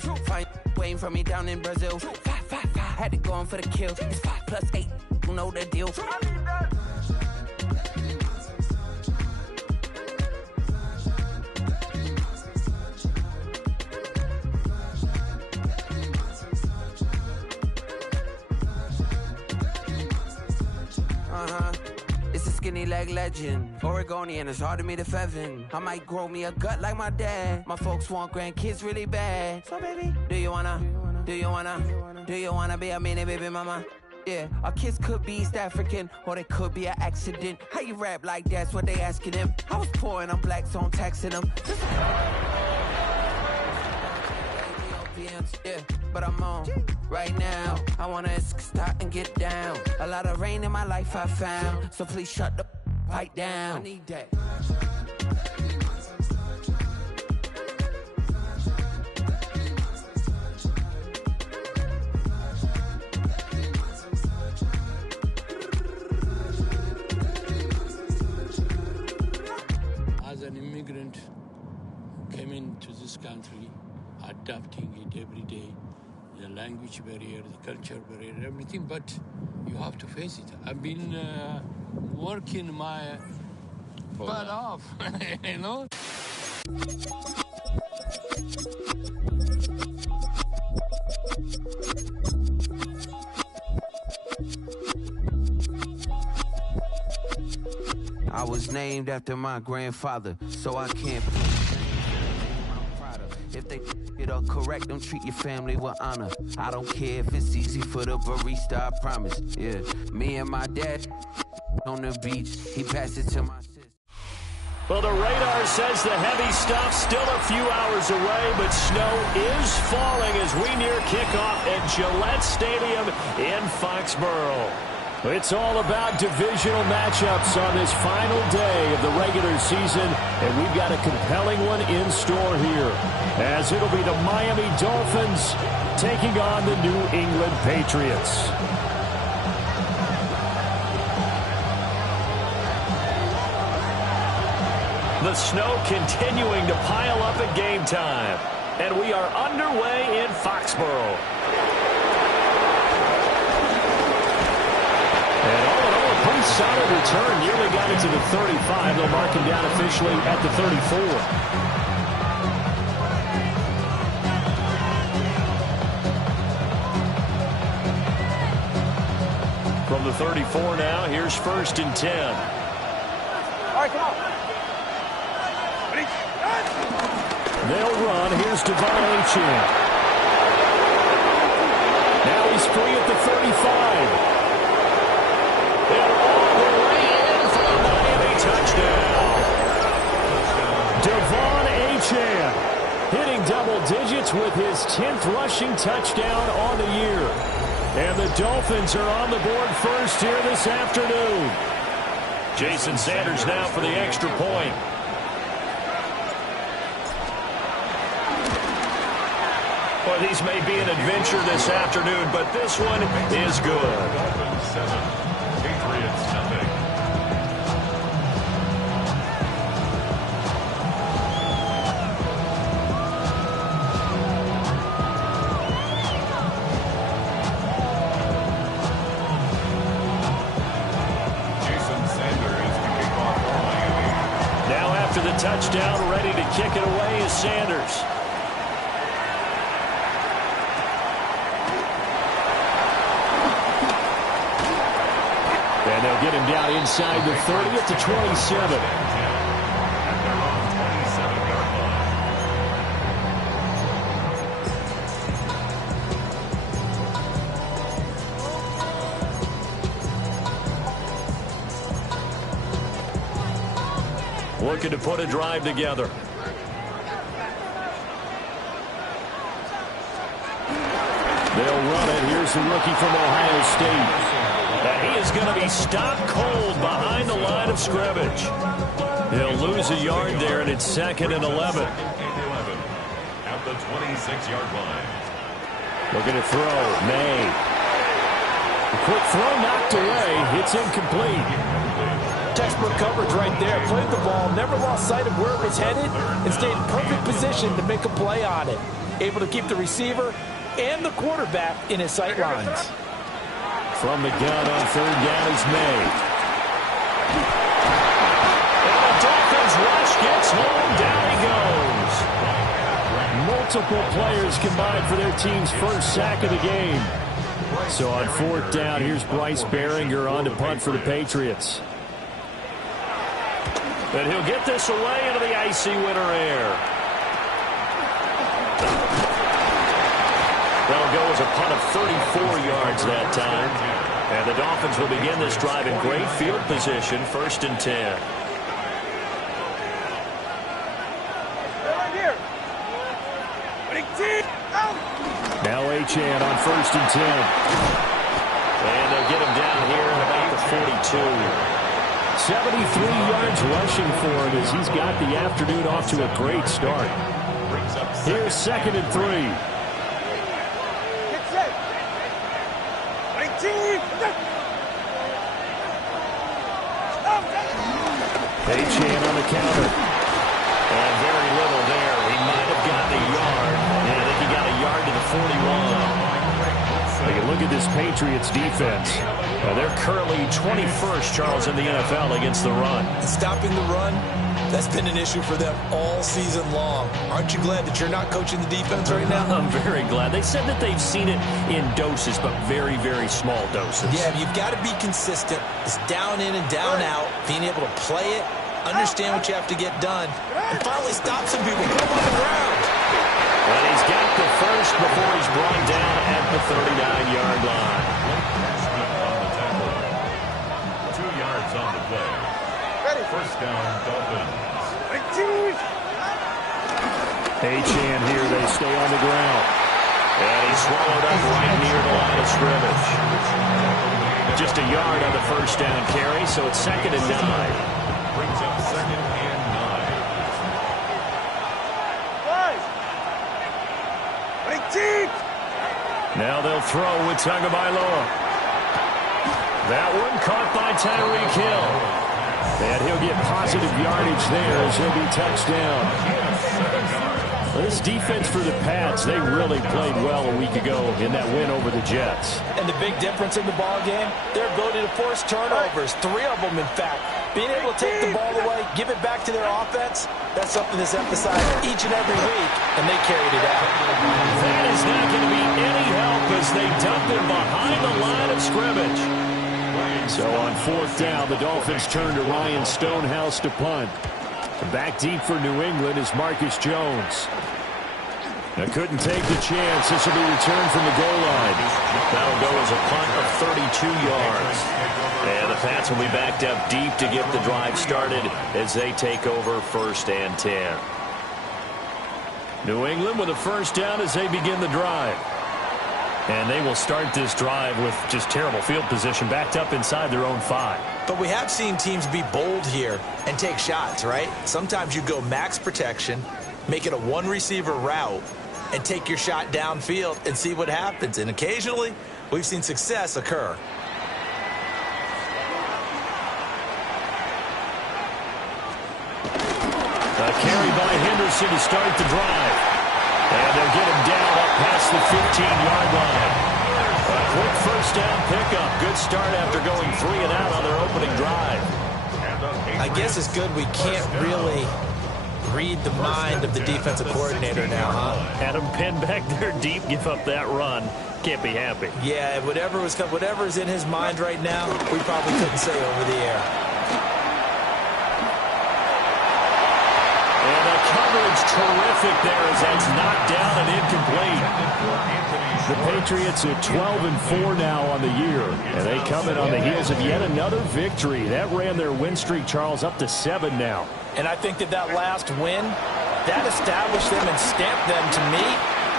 Fight waiting for me down in Brazil. 5, 5, 5. Had to go on for the kill. It's 5 plus 8. You know the deal. It's a skinny leg legend. Oregonian, it's hard to meet a Fevin. I might grow me a gut like my dad. My folks want grandkids really bad. So baby, do you wanna be a mini baby mama? Yeah, our kids could be East African, or they could be an accident. How you rap like that's what they asking him? I was poor and I'm black, so I'm taxing them. Yeah, but I'm on right now. I wanna stop and get down. A lot of rain in my life I found, so please shut the pipe down. I need that. As an immigrant who came into this country, adapting it every day, the language barrier, the culture barrier, everything, but you have to face it. I've been working my butt off, you know? I was named after my grandfather, so I can't put the same name I'm proud of. If they it up correct, don't treat your family with honor. I don't care if it's easy for the barista, I promise. Yeah, me and my dad on the beach, he passed it to my sister. Well, the radar says the heavy stuff still a few hours away, but snow is falling as we near kickoff at Gillette Stadium in Foxborough. It's all about divisional matchups on this final day of the regular season, and we've got a compelling one in store here, as it'll be the Miami Dolphins taking on the New England Patriots. The snow continuing to pile up at game time, and we are underway in Foxborough. And all in all, a pretty solid return. Nearly got it to the 35. They'll mark him down officially at the 34. From the 34 now, here's 1st and 10. All right, come on. They'll run. Here's Devon Achane. Now he's free at the 35. And all the way in for the Miami touchdown. Devon Achane hitting double digits with his 10th rushing touchdown on the year. And the Dolphins are on the board first here this afternoon. Jason Sanders now for the extra point. Well, these may be an adventure this afternoon, but this one is good. Dolphins 7, Patriots nothing. Jason Sanders to kick off for Miami. Now after the touchdown, ready to kick it away is Sanders. And they'll get him down inside the 30 at the 27. At their own 27-yard line. Looking to put a drive together. They'll run it. Here's the rookie from Ohio State. And he is going to be stopped cold behind the line of scrimmage. He'll lose a yard there, and it's 2nd and 11. At the 26-yard line. Looking to throw. May. A quick throw knocked away. It's incomplete. Textbook coverage right there. Played the ball, never lost sight of where it was headed, and stayed in perfect position to make a play on it. able to keep the receiver and the quarterback in his sight lines. From the gun on third down is May. And the Dolphins rush gets home. Down he goes. Multiple players combined for their team's first sack of the game. So on fourth down, here's Bryce Behringer on to punt for the Patriots. And he'll get this away into the icy winter air. That'll go as a punt of 34 yards that time. And the Dolphins will begin this drive in great field position, 1st and 10. Now Achane on 1st and 10. And they'll get him down here at about the 42. 73 yards rushing for him as he's got the afternoon off to a great start. Here's 2nd and 3. Achane on the counter. And very little there. He might have gotten a yard. And I think he got a yard to the 41. Take a look at this Patriots defense. They're currently 21st, Charles, in the NFL against the run. Stopping the run, that's been an issue for them all season long. Aren't you glad that you're not coaching the defense right now? I'm very glad. They said that they've seen it in doses, but very, very small doses. Yeah, you've got to be consistent. It's down in and down out, being able to play it, understand what you have to get done, and finally stop some people. Put them on the ground. And he's got the first before he's brought down at the 39-yard line. 2 yards on the play. First down, Dolphins. Achane here, they stay on the ground. And he's swallowed up right near the line of scrimmage. Just a yard on the first down carry, so it's 2nd and 9. Brings up 2nd and 9. Now they'll throw with Tagovailoa. That one caught by Tyreek Hill. And he'll get positive yardage there as he'll be touched down. This defense for the Pats, they really played well a week ago in that win over the Jets. And the big difference in the ball game, their ability to force turnovers, 3 of them in fact. Being able to take the ball away, give it back to their offense, that's something that's emphasized each and every week, and they carried it out. That is not going to be any help as they dump him behind the line of scrimmage. So on fourth down, the Dolphins turn to Ryan Stonehouse to punt. Back deep for New England is Marcus Jones. Now couldn't take the chance. This will be returned from the goal line. That'll go as a punt of 32 yards. And the Pats will be backed up deep to get the drive started as they take over 1st and 10. New England with a first down as they begin the drive. And they will start this drive with just terrible field position, backed up inside their own 5. But we have seen teams be bold here and take shots, right? Sometimes you go max protection, make it a one-receiver route, and take your shot downfield and see what happens. And occasionally, we've seen success occur. A carry by Henderson to start the drive. And they'll get him down up past the 15-yard line. A quick first down pickup. Good start after going 3 and out on their opening drive. I guess it's good we can't really read the mind of the defensive coordinator now, huh? Had him pinned back there deep, give up that run. Can't be happy. Yeah, whatever's in his mind right now, we probably couldn't say over the air. And the coverage terrific there as that's knocked down and incomplete. The Patriots at 12-4 now on the year, and they come in on the heels of yet another victory. That ran their win streak, Charles, up to 7 now. And I think that last win, that established them and stamped them, to me,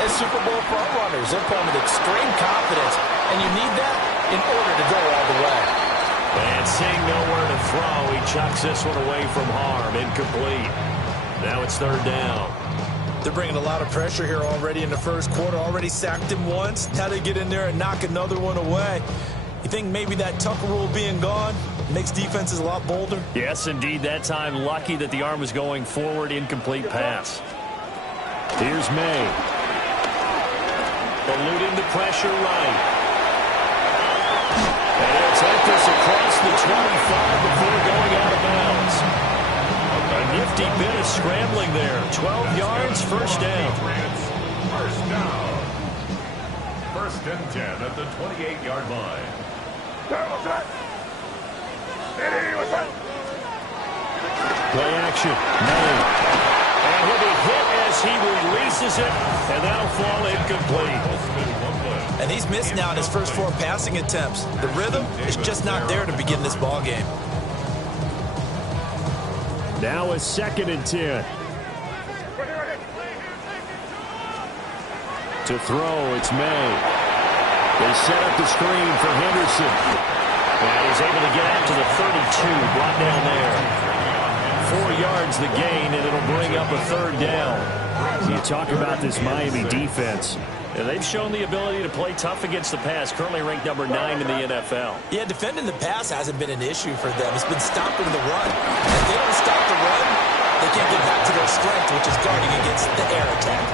as Super Bowl frontrunners. They're playing with extreme confidence, and you need that in order to go all the way. And seeing nowhere to throw, he chucks this one away from harm, incomplete. Now it's 3rd down. They're bringing a lot of pressure here already in the first quarter. Already sacked him once. Now they get in there and knock another one away. You think maybe that Tucker rule being gone makes defenses a lot bolder? Yes, indeed. That time, lucky that the arm was going forward. Incomplete pass. Here's May. eluding the pressure right. And he'll take this across the 25 before going out of bounds. A nifty bit of scrambling there. 12 yards, first down. First down. First and 10 at the 28-yard line. Play action. May. And he'll be hit as he releases it, and that'll fall incomplete. And he's missed now in his first 4 passing attempts. The rhythm is just not there to begin this ball game. Now a 2nd and 10. To throw, it's May. They set up the screen for Henderson. And he's able to get out to the 32, brought down there. 4 yards the gain, and it'll bring up a 3rd down. You talk about this Miami defense. And they've shown the ability to play tough against the pass, currently ranked number 9 in the NFL. Yeah, defending the pass hasn't been an issue for them. It's been stopping the run. If they don't stop the run, they can't get back to their strength, which is guarding against the air attack.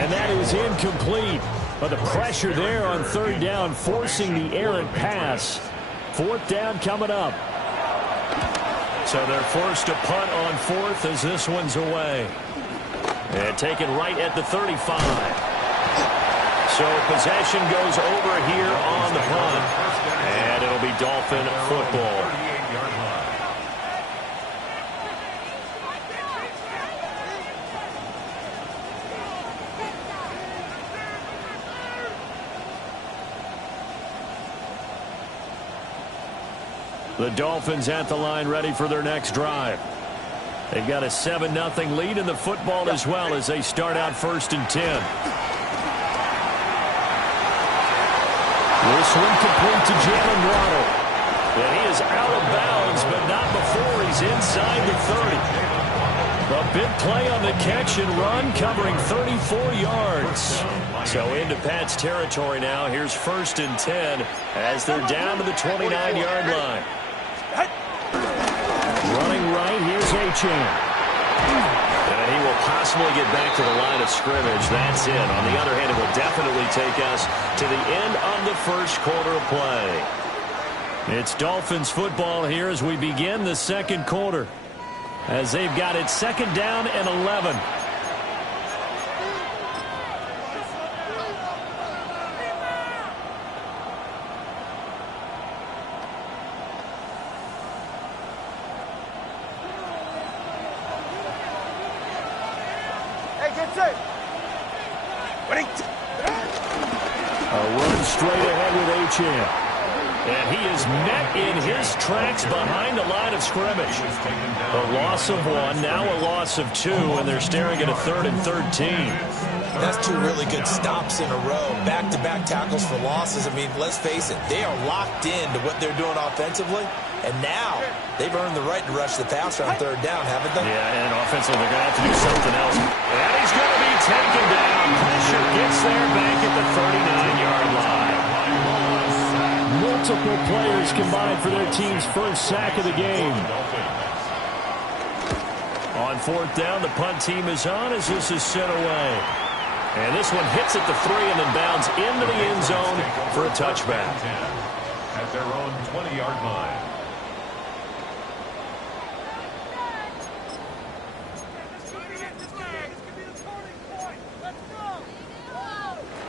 And that is incomplete. But the pressure there on 3rd down, forcing the errant pass. 4th down coming up. So they're forced to punt on 4th as this one's away. And taken right at the 35. So possession goes over here on the punt. And it'll be Dolphin football. The Dolphins at the line, ready for their next drive. They've got a 7-0 lead in the football as well as they start out 1st and 10. This one complete to Jalen Waddle. And he is out of bounds, but not before he's inside the 30. A big play on the catch and run, covering 34 yards. So into Pat's territory now. Here's 1st and 10 as they're down to the 29-yard line. Running right, here's Achane. And he will possibly get back to the line of scrimmage. That's it. On the other hand, it will definitely take us to the end of the first quarter of play. It's Dolphins football here as we begin the 2nd quarter. As they've got it 2nd down and 11. A run straight ahead with Achane. And he is met in his tracks behind the line of scrimmage. A loss of 1, now a loss of 2, and they're staring at a 3rd and 13. That's 2 really good stops in a row. Back-to-back tackles for losses. I mean, let's face it, they are locked into what they're doing offensively. And now they've earned the right to rush the passer on 3rd down, haven't they? Yeah, and offensively they're going to have to do something else. And he's going to be taken down. Pressure gets there back at the 39-yard line. Multiple players combined for their team's first sack of the game. On 4th down, the punt team is on as this is sent away. And this one hits at the 3 and then bounds into the end zone for a touchback. At their own 20-yard line.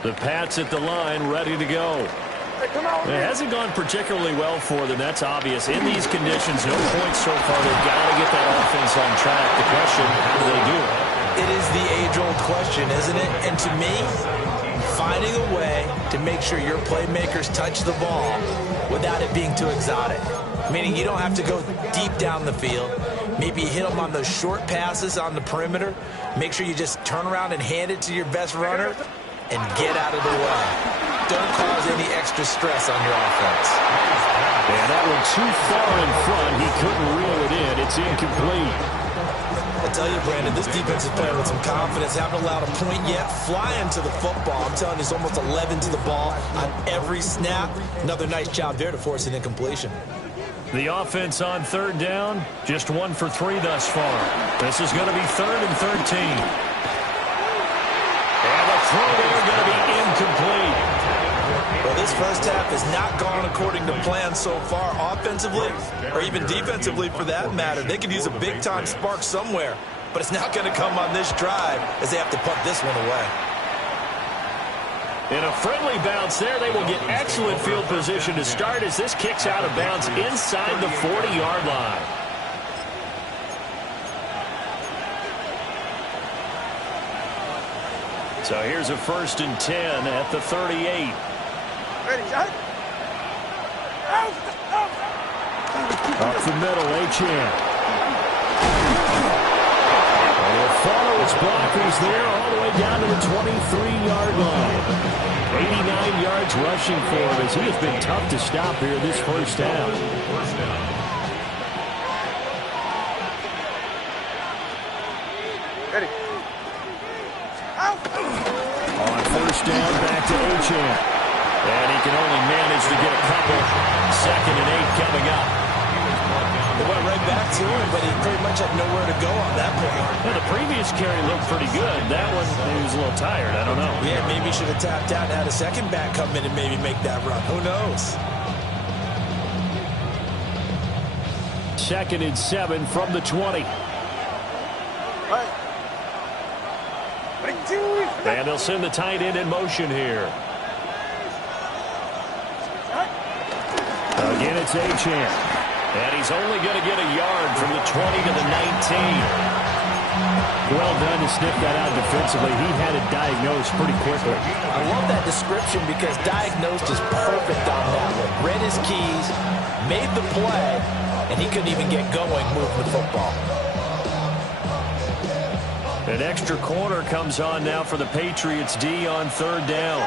The Pats at the line, ready to go. It hasn't gone particularly well for them. That's obvious. In these conditions, no points so far. They've got to get that offense on track. The question, how do they do it? It is the age-old question, isn't it? And to me, finding a way to make sure your playmakers touch the ball without it being too exotic. Meaning you don't have to go deep down the field. Maybe you hit them on those short passes on the perimeter. Make sure you just turn around and hand it to your best runner and get out of the way. Don't cause any extra stress on your offense. And that one too far in front. He couldn't reel it in. It's incomplete. I tell you, Brandon, this defense is playing with some confidence. Haven't allowed a point yet. Flying to the football. I'm telling you, it's almost 11 to the ball on every snap. Another nice job there to force an incompletion. The offense on 3rd down, just 1 for 3 thus far. This is going to be 3rd and 13. And the throw there going to be incomplete. first half has not gone according to plan so far offensively or even defensively for that matter. They could use a big-time spark somewhere, but it's not going to come on this drive as they have to punt this one away. In a friendly bounce there, they will get excellent field position to start as this kicks out of bounds inside the 40-yard line. So here's a 1st and 10 at the 38. Ready, John? Up the middle, Achane. And he'll follow his blockers there all the way down to the 23-yard line. 89 yards rushing for him as he has been tough to stop here this first half. Ready. On 1st down, back to Achane. And he can only manage to get a couple. 2nd and 8 coming up. They went right back to him, but he pretty much had nowhere to go on that point. Well, the previous carry looked pretty good. That one, he was a little tired. I don't know. Yeah, maybe he should have tapped out and had a second back come in and maybe make that run. Who knows? 2nd and 7 from the 20. And they'll send the tight end in motion here. Again, it's Achane. And he's only going to get a yard from the 20 to the 19. Well done to sniff that out defensively. He had it diagnosed pretty quickly. I love that description because diagnosed is perfect on that one. Read his keys, made the play, and he couldn't even get going moving the football. An extra corner comes on now for the Patriots D on 3rd down.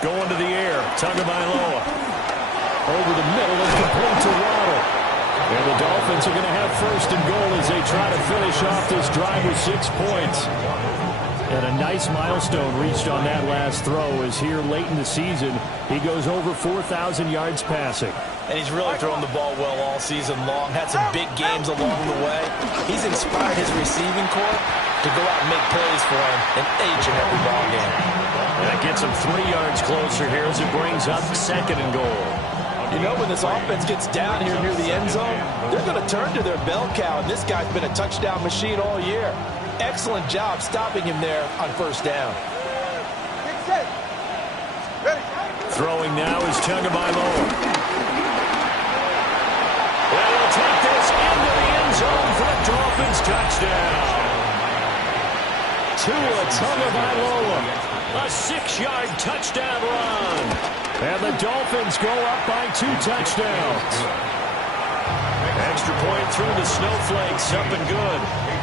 Going to the air, Tagovailoa. Over the middle and complete to Waddle. And the Dolphins are going to have 1st and goal as they try to finish off this drive with 6 points. And a nice milestone reached on that last throw as here late in the season, he goes over 4,000 yards passing. And he's really thrown the ball well all season long. Had some big games along the way. He's inspired his receiving corps to go out and make plays for him in each and every ball game. That gets him 3 yards closer here as it brings up 2nd and goal. You know, when this offense gets down here near the end zone, they're going to turn to their bell cow, and this guy's been a touchdown machine all year. Excellent job stopping him there on 1st down. Throwing now is Tagovailoa. And he'll take this into the end zone for a Dolphins touchdown. Tua Tagovailoa, a 6-yard touchdown run. And the Dolphins go up by 2 touchdowns. Extra point through the snowflakes, up and good.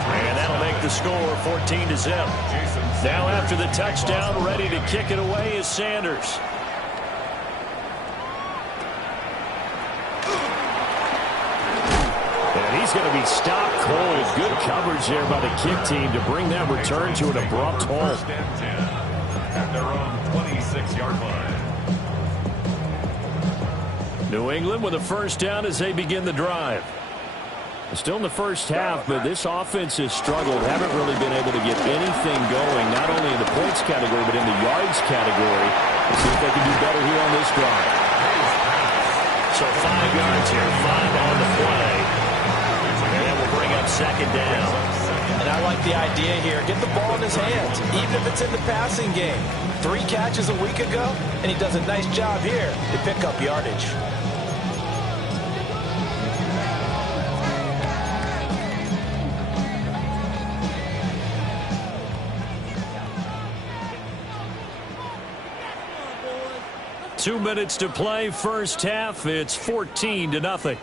And that'll make the score 14-0. Now after the touchdown, ready to kick it away is Sanders. And he's going to be stopped cold. Good coverage there by the kick team to bring that return to an abrupt halt. At their own 26-yard line. New England with a 1st down as they begin the drive. Still in the first half, but this offense has struggled. Haven't really been able to get anything going, not only in the points category, but in the yards category. Let's see if they can do better here on this drive. So 5 yards here, 5 on the play. And that will bring up 2nd down. And I like the idea here. Get the ball in his hands, even if it's in the passing game. 3 catches a week ago, and he does a nice job here to pick up yardage. Two minutes to play, first half. It's 14-0.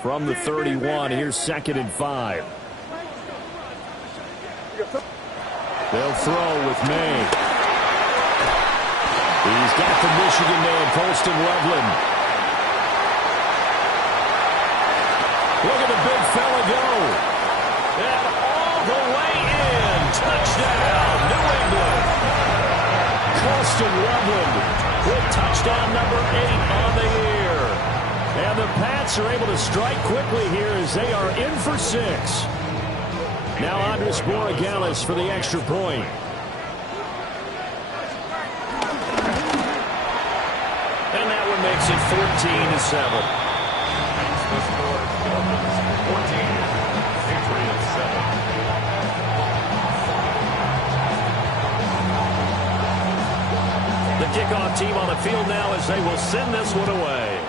From the 31, here's 2nd and 5. They'll throw with May. He's got the Michigan man, Colston Loveland. Look at the big fella go. And all the way in. Touchdown, New England. Colston Loveland with touchdown number 8 on the year. And the Pats Pats are able to strike quickly here as they are in for 6. Now Andres Borregales for the extra point. And that one makes it 14-7. The score, Dolphins 14, Patriots 7. The kickoff team on the field now as they will send this one away.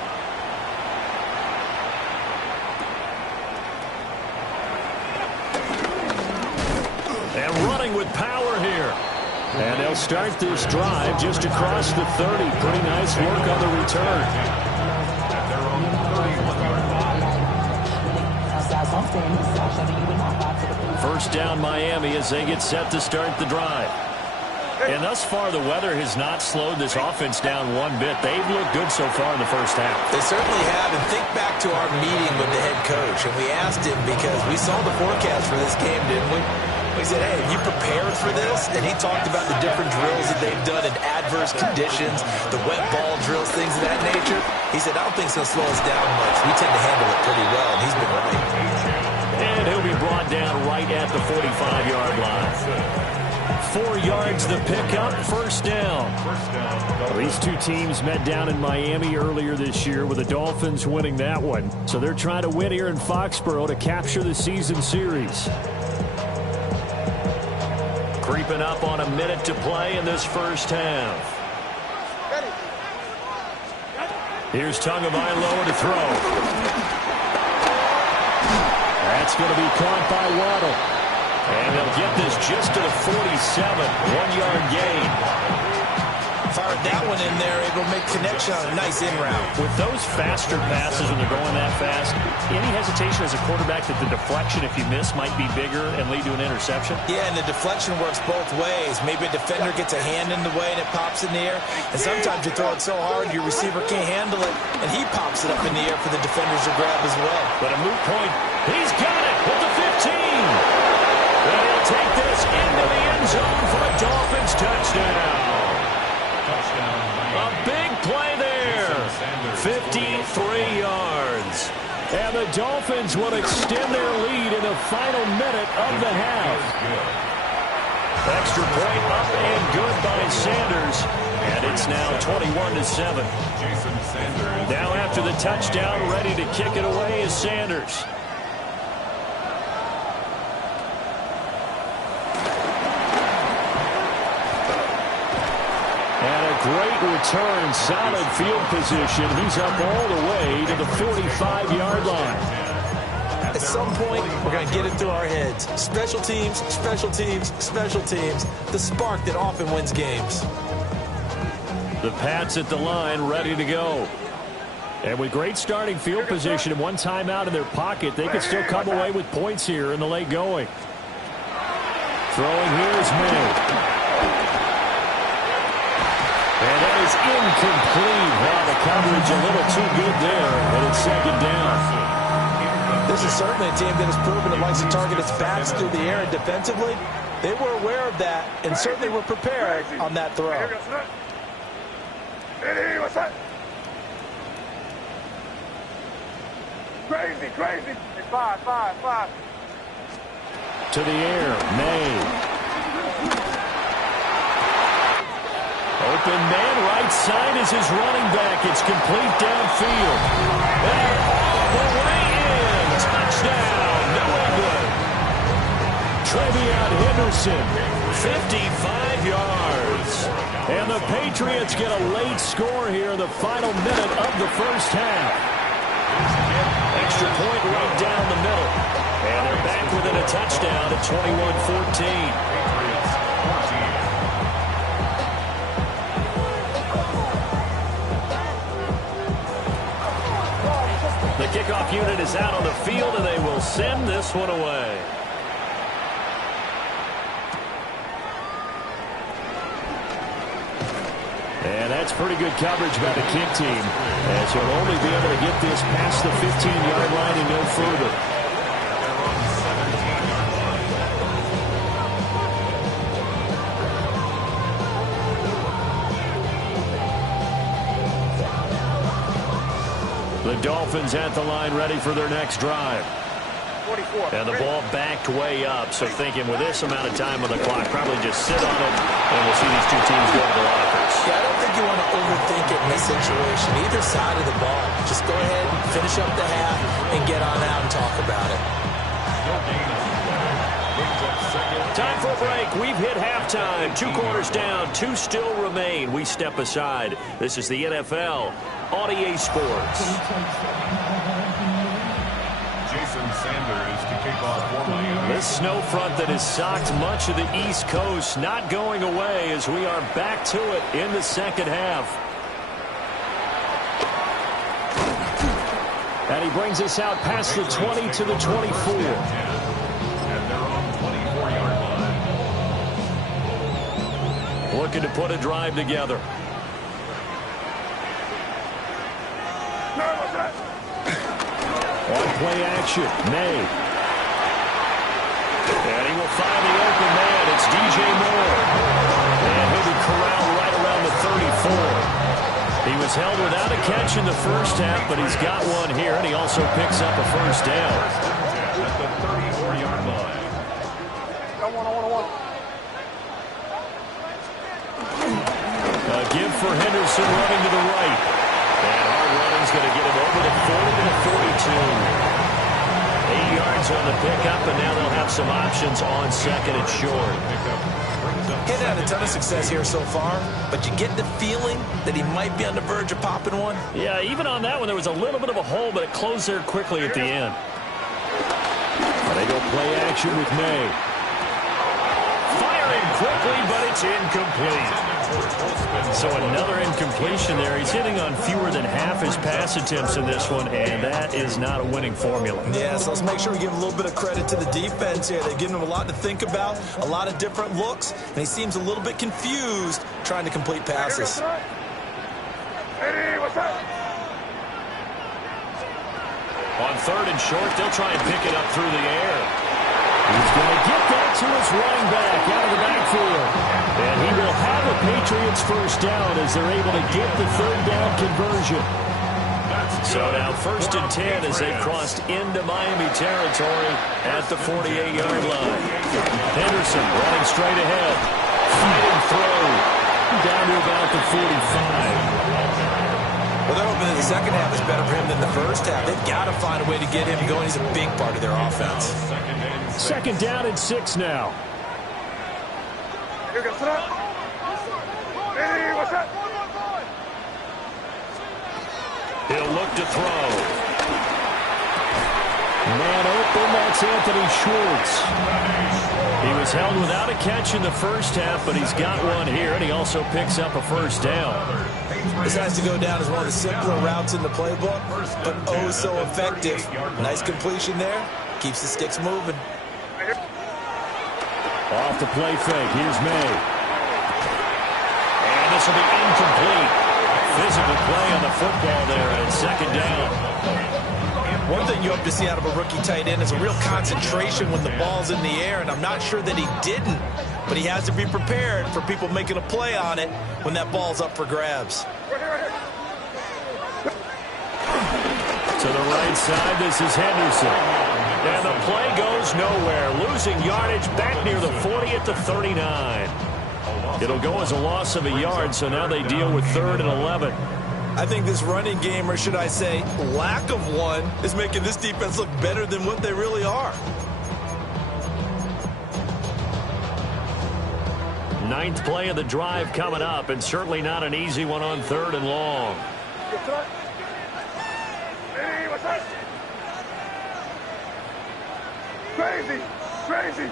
And running with power here. And they'll start this drive just across the 30. Pretty nice work on the return. At their own 31-yard line. First down Miami as they get set to start the drive. And thus far, the weather has not slowed this offense down one bit. They've looked good so far in the first half. They certainly have. And think back to our meeting with the head coach. And we asked him because we saw the forecast for this game, didn't we? We said, hey, have you prepared for this? And he talked about the different drills that they've done in adverse conditions, the wet ball drills, things of that nature. He said, I don't think it's going to slow us down much. We tend to handle it pretty well, and he's been right. And he'll be brought down right at the 45-yard line. 4 yards the pickup, first down. Well, these two teams met down in Miami earlier this year with the Dolphins winning that one. So they're trying to win here in Foxborough to capture the season series. Creeping up on a minute to play in this first half. Here's Tagovailoa to throw. That's going to be caught by Waddle. And they'll get this just to the 47, 1-yard gain. Fired that one in there, able to make connection on a nice in route. With those faster passes when they're going that fast, any hesitation as a quarterback that the deflection, if you miss, might be bigger and lead to an interception? Yeah, and the deflection works both ways. Maybe a defender gets a hand in the way and it pops in the air. And sometimes you throw it so hard your receiver can't handle it, and he pops it up in the air for the defenders to grab as well. But a moot point. He's got it with the 15. And he'll take this into the end zone for a Dolphins touchdown. A big play there. 53 yards. And the Dolphins will extend their lead in the final minute of the half. Extra point up and good by Sanders. And it's now 21-7. Now after the touchdown, ready to kick it away is Sanders. Great return, solid field position. He's up all the way to the 45-yard line. At some point, we're going to get it through our heads. Special teams, special teams, special teams. The spark that often wins games. The Pats at the line, ready to go. And with great starting field position and one timeout in their pocket, they could still come away with points here in the late going. Throwing here is May. And that is incomplete. Wow, the coverage a little too good there, but it's second down. This is certainly a team that has proven it likes to target its backs through the air, and defensively, they were aware of that and certainly were prepared on that throw. Crazy. 5. To the air, May. Open man, right side is his running back. It's complete downfield. And all the way in. Touchdown, New England. Trevion Henderson, 55 yards. And the Patriots get a late score here in the final minute of the first half. Extra point right down the middle. And they're back within a touchdown at 21-14. The kickoff unit is out on the field, and they will send this one away. And that's pretty good coverage by the kick team, as he'll only be able to get this past the 15-yard line and no further. The Dolphins at the line ready for their next drive. 44. And the ball backed way up, so thinking with this amount of time on the clock, probably just sit on it, and we'll see these two teams go to the lockers. Yeah, I don't think you want to overthink it in this situation. Either side of the ball. Just go ahead, finish up the half, and get on out and talk about it. Time for a break. We've hit halftime. 2 quarters down, 2 still remain. We step aside. This is the NFL on EA Sports. Jason Sanders to kick off for Miami. This snow front that has socked much of the East Coast not going away as we are back to it in the second half. And he brings us out past the 20 to the 24. And they're on 24-yard line. Looking to put a drive together. On play action, May. And he will find the open man. It's DJ Moore. And he'll be corralled right around the 34. He was held without a catch in the first half, but he's got one here, and he also picks up a first down. At the 34-yard line. A give for Henderson running to the right. And our running's going to get him over the 40 to the 42. 8 yards on the pickup, and now they'll have some options on second and short. Getting had a ton of success here so far, but you get the feeling that he might be on the verge of popping one. Yeah, even on that one, there was a little bit of a hole, but it closed there quickly at the end. They go play action with May. Firing quickly, but it's incomplete. So another incompletion there. He's hitting on fewer than half his pass attempts in this one, and that is not a winning formula. Yeah, so let's make sure we give a little bit of credit to the defense here. They've given him a lot to think about, a lot of different looks, and he seems a little bit confused trying to complete passes. Hey, what's up? On third and short, they'll try and pick it up through the air. He's going to get that to his running back out of the backfield. And he will have a Patriots first down as they're able to get the third down conversion. So now 1st and 10 as they crossed into Miami territory at the 48-yard line. Henderson running straight ahead. Fighting through. Down to about the 45. Well, they're hoping that the second half is better for him than the first half. They've got to find a way to get him going. He's a big part of their offense. 2nd down and 6 now. Here, sit up. Hey, what's up? He'll look to throw. Man open, that's Anthony Schwartz. He was held without a catch in the first half, but he's got one here, and he also picks up a first down. This has to go down as one of the simpler routes in the playbook, but oh so effective. Nice completion there. Keeps the sticks moving. Off the play fake, here's May. And this will be incomplete. Physical play on the football there, and it's 2nd down. One thing you hope to see out of a rookie tight end is a real concentration when the ball's in the air, and I'm not sure that he didn't, but he has to be prepared for people making a play on it when that ball's up for grabs. To the right side, this is Henderson. And the play goes nowhere. Losing yardage back near the 40 at the 39. It'll go as a loss of a yard, so now they deal with 3rd and 11. I think this running game, or should I say lack of one, is making this defense look better than what they really are. 9th play of the drive coming up, and certainly not an easy one on 3rd and long. Hey, what's up? Crazy, crazy.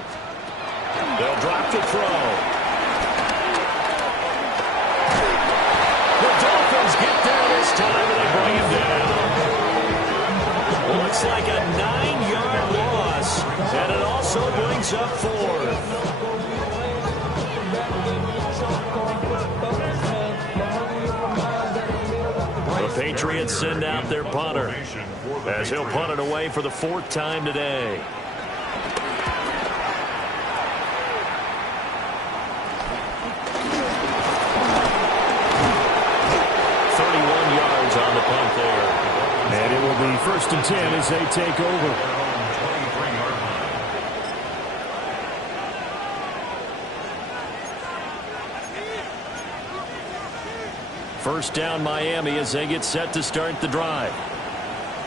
They'll drop to throw. The Dolphins get there this time, and they bring him down. Looks like a 9-yard loss, and it also brings up 4th. The Patriots send out their punter as he'll punt it away for the 4th time today. be 1st and 10 as they take over. First down Miami as they get set to start the drive.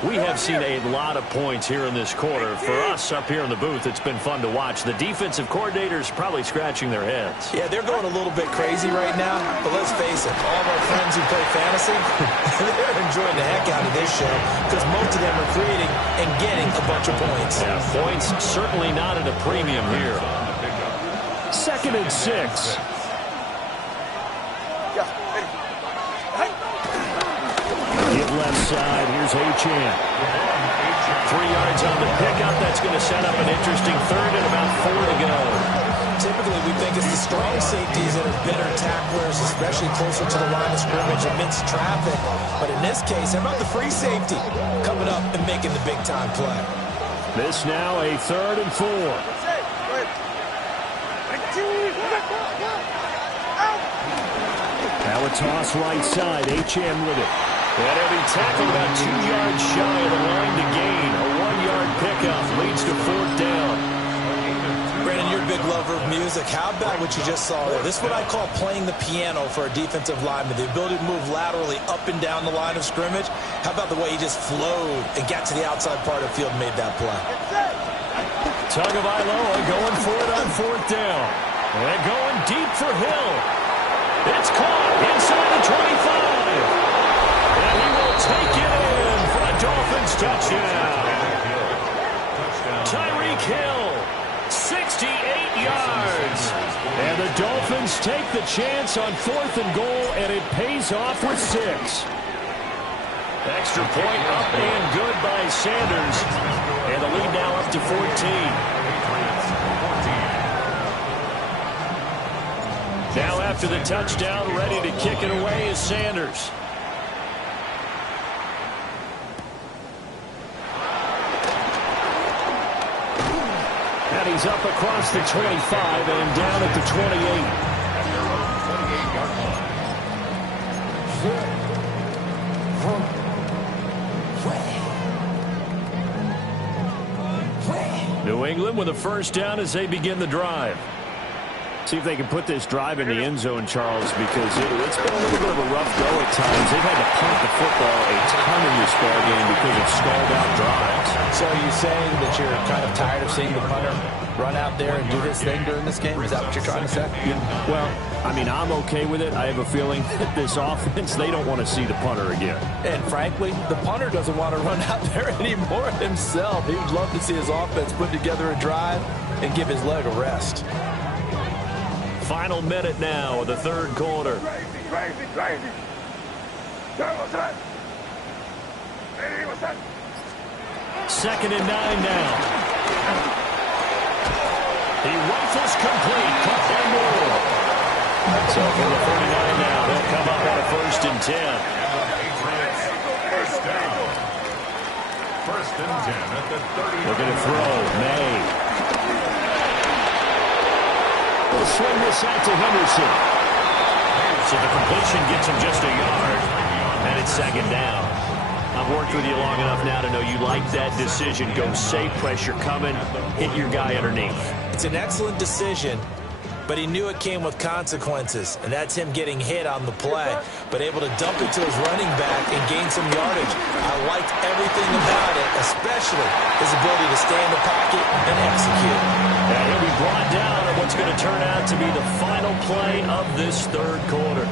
We have seen a lot of points here in this quarter. For us up here in the booth, it's been fun to watch. The defensive coordinators probably scratching their heads. Yeah, they're going a little bit crazy right now, but let's face it, all of our friends who play fantasy, they're enjoying the heck out of this show because most of them are creating and getting a bunch of points. Yeah, points certainly not at a premium here. 2nd and 6. Give left side. Here's Achane. 3 yards on the pickup. That's going to set up an interesting 3rd and about 4 to go. Typically, we think it's the strong safeties that are better tacklers, especially closer to the line of scrimmage amidst traffic. But in this case, how about the free safety coming up and making the big-time play? This now a 3rd and 4. Now a toss right side. Achane with it. And he'll be tackled about 2 yards shy of the line to gain. A 1-yard pickup leads to 4th down. Brandon, you're a big lover of music. How about what you just saw there? This is what I call playing the piano for a defensive lineman. The ability to move laterally up and down the line of scrimmage. How about the way he just flowed and got to the outside part of the field and made that play? Tagovailoa going for it on 4th down. And going deep for Hill. It's caught inside the 25. And he will take it in for a Dolphins touchdown. Tyreek Hill, 68 yards. And the Dolphins take the chance on 4th and goal, and it pays off with 6. Extra point up and good by Sanders. And the lead now up to 14. Now after the touchdown, ready to kick it away is Sanders. And he's up across the 25 and down at the 28. New England with a 1st down as they begin the drive. See if they can put this drive in the end zone, Charles, because it's been a little bit of a rough go at times. They've had to punt the football a ton in this ball game because of stalled-out drives. So are you saying that you're kind of tired of seeing the punter run out there and do his thing during this game? Is that what you're trying to say? Yeah. Well, I mean, I'm okay with it. I have a feeling that this offense, they don't want to see the punter again. And frankly, the punter doesn't want to run out there anymore himself. He would love to see his offense put together a drive and give his leg a rest. Final minute now of the 3rd quarter. Crazy. What's that? Hey, what's that? 2nd and 9 now. He rifles complete. Caught by Moore. So from the 39 now, they'll come up on a 1st and 10. First down. 1st and 10 at the 30. Looking to throw. May. We'll swing this out to Henderson. So the completion gets him just a yard. And it's 2nd down. I've worked with you long enough now to know you like that decision. Go safe, pressure coming, hit your guy underneath. It's an excellent decision, but he knew it came with consequences, and that's him getting hit on the play, but able to dump it to his running back and gain some yardage. I liked everything about it, especially his ability to stay in the pocket and execute. And he'll be brought down on what's going to turn out to be the final play of this 3rd quarter.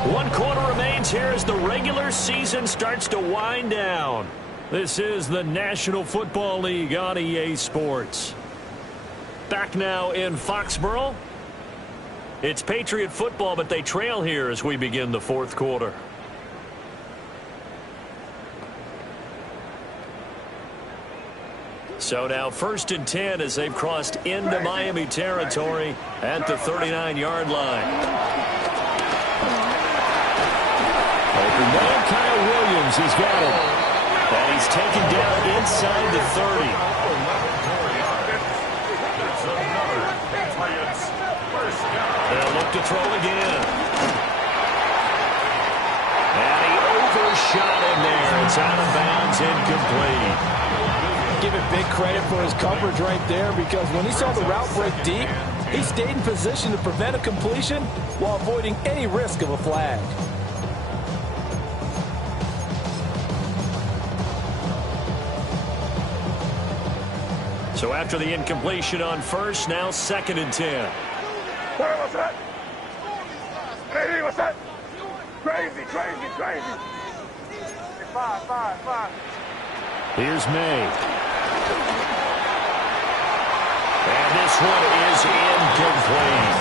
1 quarter remains here as the regular season starts to wind down. This is the National Football League on EA Sports. Back now in Foxborough. It's Patriot football, but they trail here as we begin the 4th quarter. So now 1st and 10 as they've crossed into Miami territory at the 39-yard line. Open man, Kyle Williams has got it. And he's taken down inside the 30. They'll look to throw again. And he overshot him is incomplete. Give it big credit for his coverage right there, because when he saw the route break deep, he stayed in position to prevent a completion while avoiding any risk of a flag. So after the incompletion on first, now 2nd and 10. What's that? Hey, what's that? Crazy. Five. Here's May. And this one is incomplete.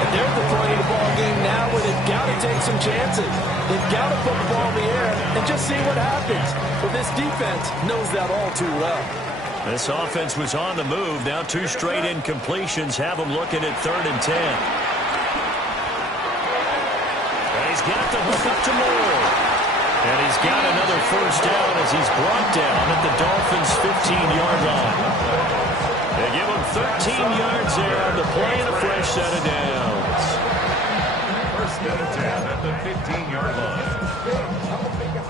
And they're at the point of the ball game now where they've got to take some chances. They've got to put the ball in the air and just see what happens. But this defense knows that all too well. This offense was on the move. Now 2 straight incompletions have them looking at 3rd and 10. And he's got the hook up to Moore. And he's got another first down as he's brought down at the Dolphins' 15-yard line. They give him 13 yards there on the play and a fresh set of downs. 1st and 10 at the 15-yard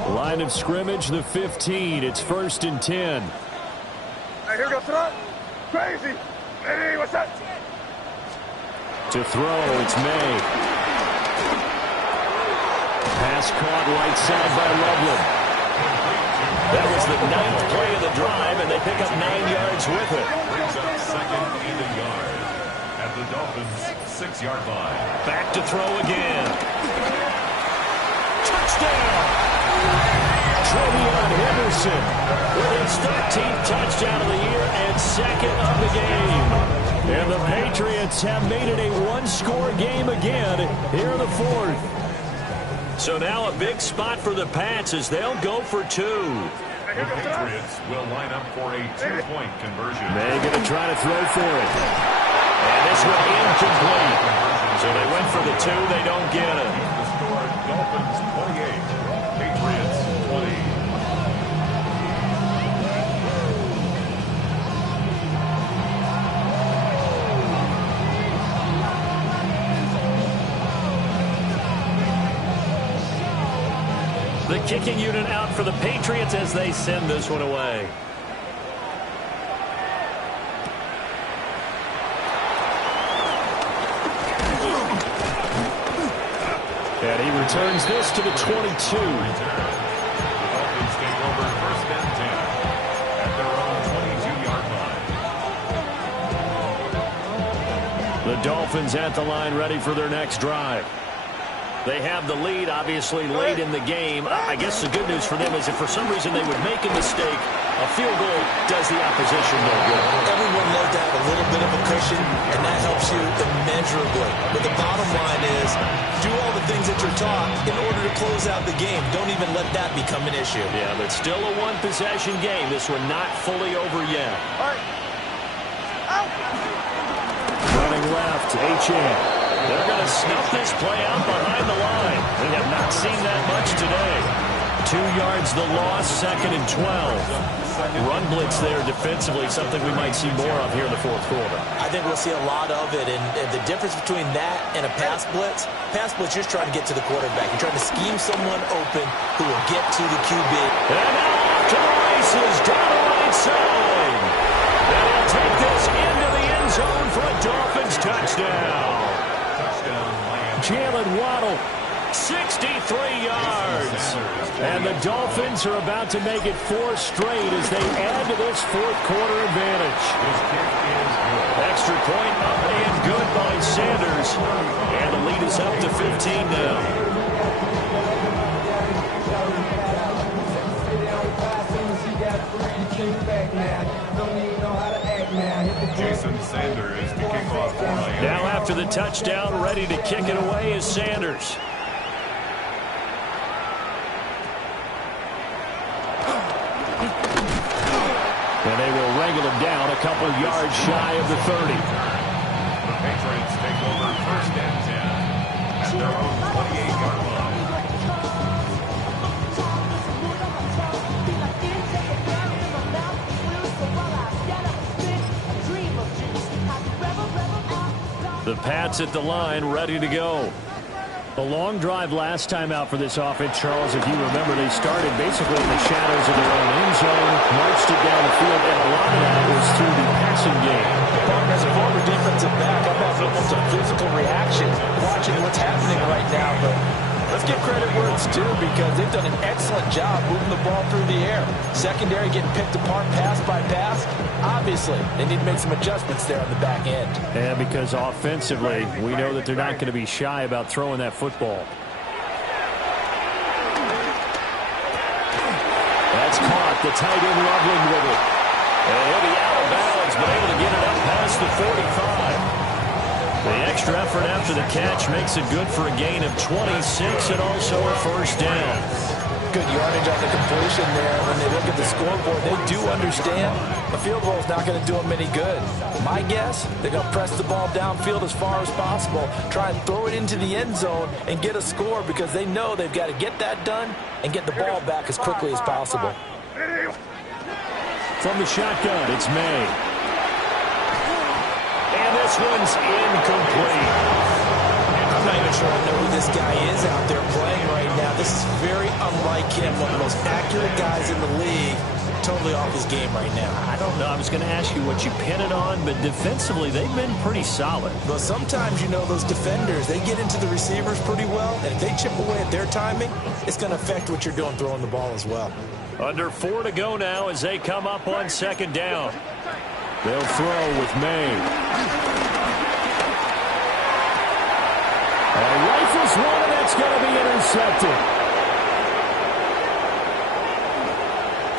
line. Line of scrimmage, the 15. It's 1st and 10. Hey, here goes Trot. Crazy. Hey, what's that? To throw, it's May. Pass caught right side by Loveland. That was the 9th play of the drive, and they pick up 9 yards with it. Brings up 2nd and a yard at the Dolphins' 6-yard line. Back to throw again. Touchdown! Trevion Henderson with his 13th touchdown of the year and 2nd of the game. And the Patriots have made it a one-score game again here in the 4th. So now a big spot for the Pats as they'll go for 2. The Patriots will line up for a 2-point conversion. They're going to try to throw for it. And this one incomplete. So they went for the 2. They don't get it. The score, Dolphins 28, Patriots 20. The kicking unit out for the Patriots as they send this one away. And he returns this to the 22. The Dolphins take over 1st and 10 at their own 22-yard line. The Dolphins at the line, ready for their next drive. They have the lead, obviously, late in the game. I guess the good news for them is if for some reason they would make a mistake, a field goal does the opposition no good. Everyone loves to have a little bit of a cushion, and that helps you immeasurably. But the bottom line is, do all the things that you're taught in order to close out the game. Don't even let that become an issue. Yeah, but still a one-possession game. This one not fully over yet. Running left, H.N. They're going to snuff this play out behind the line. We have not seen that much today. 2 yards the loss, 2nd and 12. Run blitz there defensively, something we might see more of here in the 4th quarter. I think we'll see a lot of it, and the difference between that and a pass blitz, you're just trying to get to the quarterback. You're trying to scheme someone open who will get to the QB. And now off to the races, down the right side. And he'll take this into the end zone for a Dolphins touchdown. Jalen Waddle, 63 yards. And the Dolphins are about to make it 4 straight as they add to this 4th quarter advantage. Extra point up and good by Sanders. And the lead is up to 15 now. Jason Sanders to kick off for Miami. Now after the touchdown, ready to kick it away is Sanders. And they will wrangle him down a couple yards shy of the 30. The Patriots take over 1st and 10 at their own 28-yard line. The The Pats at the line, ready to go. A long drive last time out for this offense, Charles. If you remember, they started basically in the shadows of their own end zone, marched it down the field, and a lot of that was through the passing game. As a former defensive back, I've had almost a physical reaction watching what's happening right now. But let's give credit where it's due because they've done an excellent job moving the ball through the air. Secondary getting picked apart pass by pass. Obviously, they need to make some adjustments there on the back end. And because offensively, we know that they're not going to be shy about throwing that football. That's caught. The tight end rumbling with it. And he'll be out of bounds, but able to get it up past the 45. The extra effort after the catch makes it good for a gain of 26 and also a first down. Good yardage on the completion there. When they look at the scoreboard, they do understand a field goal is not going to do them any good. My guess, they're going to press the ball downfield as far as possible, try and throw it into the end zone and get a score because they know they've got to get that done and get the ball back as quickly as possible. From the shotgun, it's May. And this one's incomplete. I'm not even sure I know who this guy is out there playing right now. This is very unlike him, one of the most accurate guys in the league. Totally off his game right now. I don't know. I was going to ask you what you pin it on, but defensively, they've been pretty solid. Well, sometimes, you know, those defenders, they get into the receivers pretty well, and if they chip away at their timing, it's going to affect what you're doing throwing the ball as well. Under 4 to go now as they come up on second down. They'll throw with May. Rifles one, and that's going to be intercepted.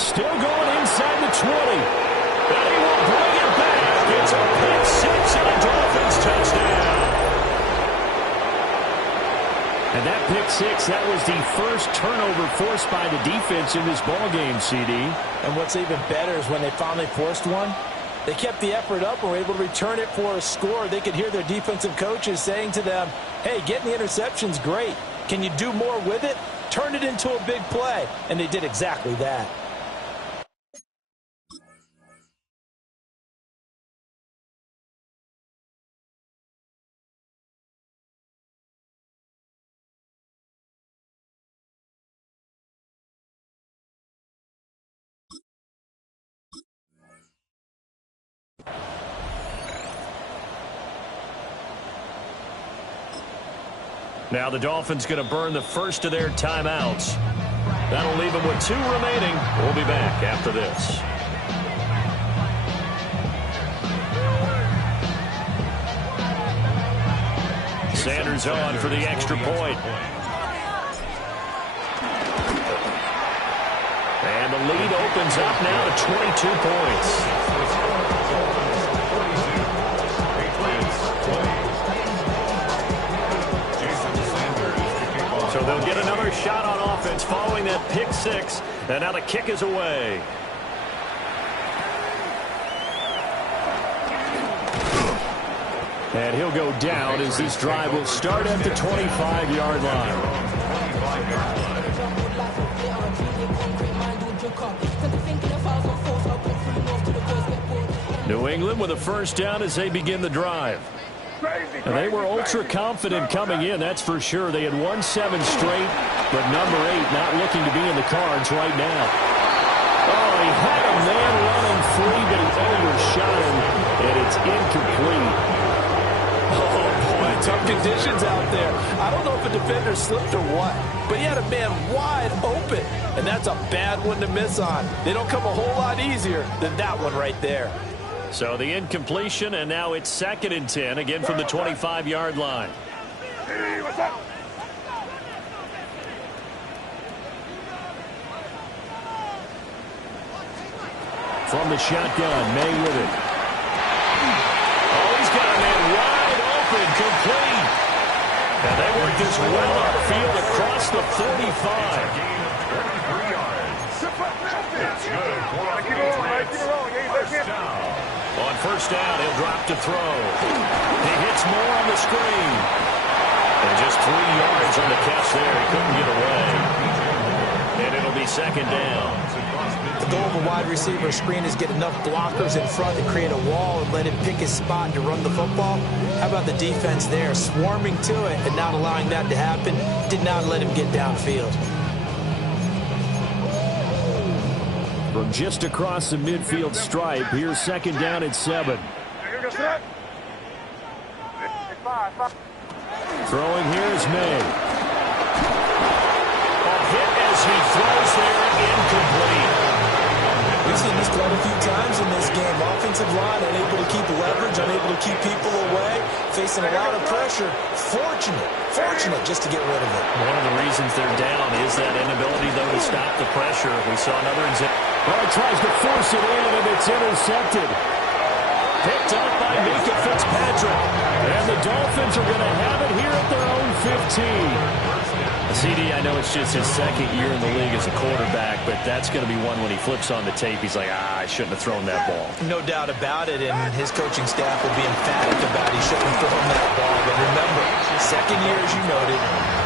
Still going inside the 20. And he will bring it back. It's a pick six and a Dolphins touchdown. And that pick six, that was the first turnover forced by the defense in this ballgame, CD. And what's even better is when they finally forced one, they kept the effort up and were able to return it for a score. They could hear their defensive coaches saying to them, hey, getting the interception's great. Can you do more with it? Turn it into a big play. And they did exactly that. Now the Dolphins going to burn the first of their timeouts. That'll leave them with 2 remaining. We'll be back after this. Sanders on for the extra point. And the lead opens up now to 22 points. So they'll get another shot on offense following that pick six. And now the kick is away. And he'll go down as this drive will start at the 25-yard line. New England with a first down as they begin the drive. And they were ultra confident coming in, that's for sure. They had won 7 straight, but number 8 not looking to be in the cards right now. Oh, he had a man running free, but he overshot him, and it's incomplete. Oh, boy, tough conditions out there. I don't know if a defender slipped or what, but he had a man wide open, and that's a bad one to miss on. They don't come a whole lot easier than that one right there. So the incompletion, and now it's 2nd and 10, again from the 25-yard line. Hey, what's up? From the shotgun, May with it. Oh, he's got a man wide open, complete. And they work this well upfield across the 45. On first down, he'll drop to throw. He hits more on the screen. And just 3 yards on the catch there. He couldn't get away. And it'll be second down. The goal of a wide receiver screen is get enough blockers in front to create a wall and let him pick his spot to run the football. How about the defense there, swarming to it and not allowing that to happen? Did not let him get downfield. From just across the midfield stripe, here's second down and 7. Throwing here is May. A hit as he throws there, incomplete. We've seen this quite a few times in this game. Offensive line unable to keep leverage, unable to keep people away, facing a lot of pressure. Fortunate just to get rid of it. One of the reasons they're down is that inability, though, to stop the pressure. We saw another example. Well, tries to force it in, and it's intercepted. Picked up by Mika Fitzpatrick. And the Dolphins are going to have it here at their own 15. CD, I know it's just his second year in the league as a quarterback, but that's going to be one when he flips on the tape. He's like, I shouldn't have thrown that ball. No doubt about it, and his coaching staff will be emphatic about he shouldn't have thrown that ball. But remember, second year, as you noted,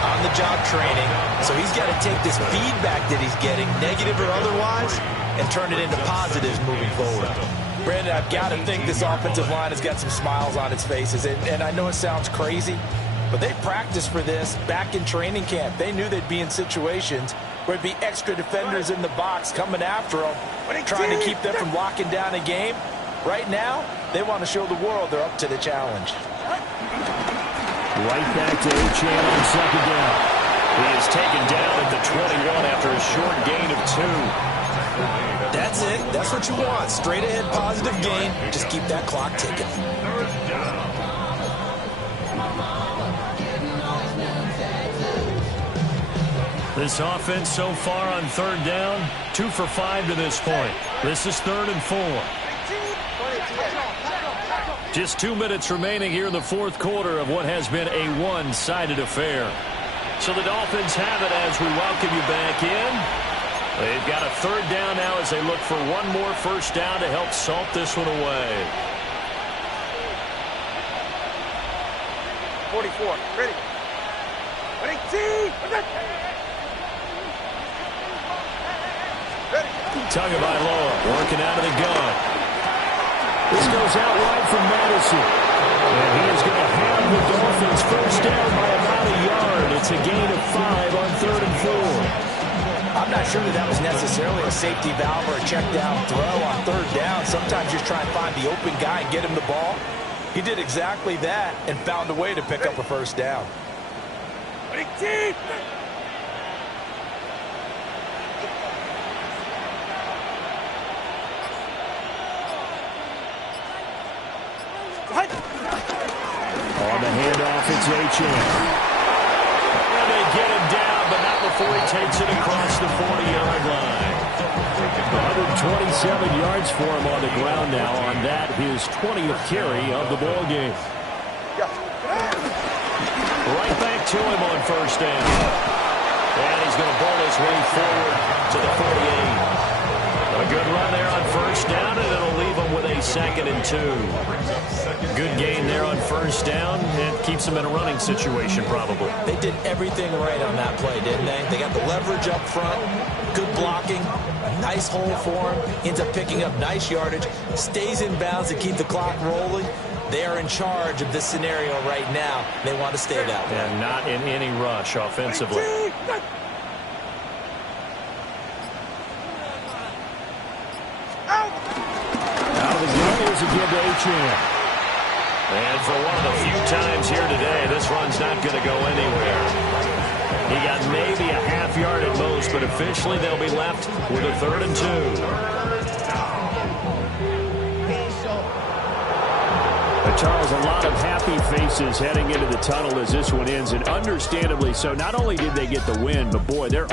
on-the-job training, so he's got to take this feedback that he's getting, negative or otherwise, and turn it into positives moving forward. Brandon, I've got to think this offensive line has got some smiles on its faces, and I know it sounds crazy, but they practiced for this back in training camp. They knew they'd be in situations where there'd be extra defenders in the box coming after them, trying to keep them from locking down a game. Right now, they want to show the world they're up to the challenge. Right back to Achane on second down. He is taken down at the 21 after a short gain of 2. That's it. That's what you want. Straight ahead positive gain. Just keep that clock ticking. This offense so far on third down, 2 for 5 to this point. This is 3rd and 4. Just 2 minutes remaining here in the fourth quarter of what has been a one-sided affair. So the Dolphins have it as we welcome you back in. They've got a third down now as they look for one more first down to help salt this one away. 44, ready. Ready, team! Tagovailoa working out of the gun. This goes out wide from Madison. And he is going to have the Dolphins first down by about a yard. It's a gain of 5 on 3rd and 4. I'm not sure that was necessarily a safety valve or a check down throw on third down. Sometimes you just try and find the open guy and get him the ball. He did exactly that and found a way to pick up a first down. Ready, team! On the handoff, it's Achane. And they get him down, but not before he takes it across the 40-yard line. 127 yards for him on the ground now on that, his 20th carry of the ball game. Right back to him on first down. And he's going to bowl his way forward to the 48. A good run there on first down, and it'll leave him with a 2nd and 2. Good gain there on first down, and keeps them in a running situation probably. They did everything right on that play, didn't they? They got the leverage up front, good blocking, a nice hole for him, ends up picking up nice yardage, stays in bounds to keep the clock rolling. They are in charge of this scenario right now. They want to stay that way. And not in any rush offensively. Out of the gun, here's a give to Achane. And for one of the few times here today, this run's not going to go anywhere. He got maybe a half yard at most, but officially they'll be left with a 3rd and 2. Charles, a lot of happy faces heading into the tunnel as this one ends, and understandably so. Not only did they get the win, but boy, they're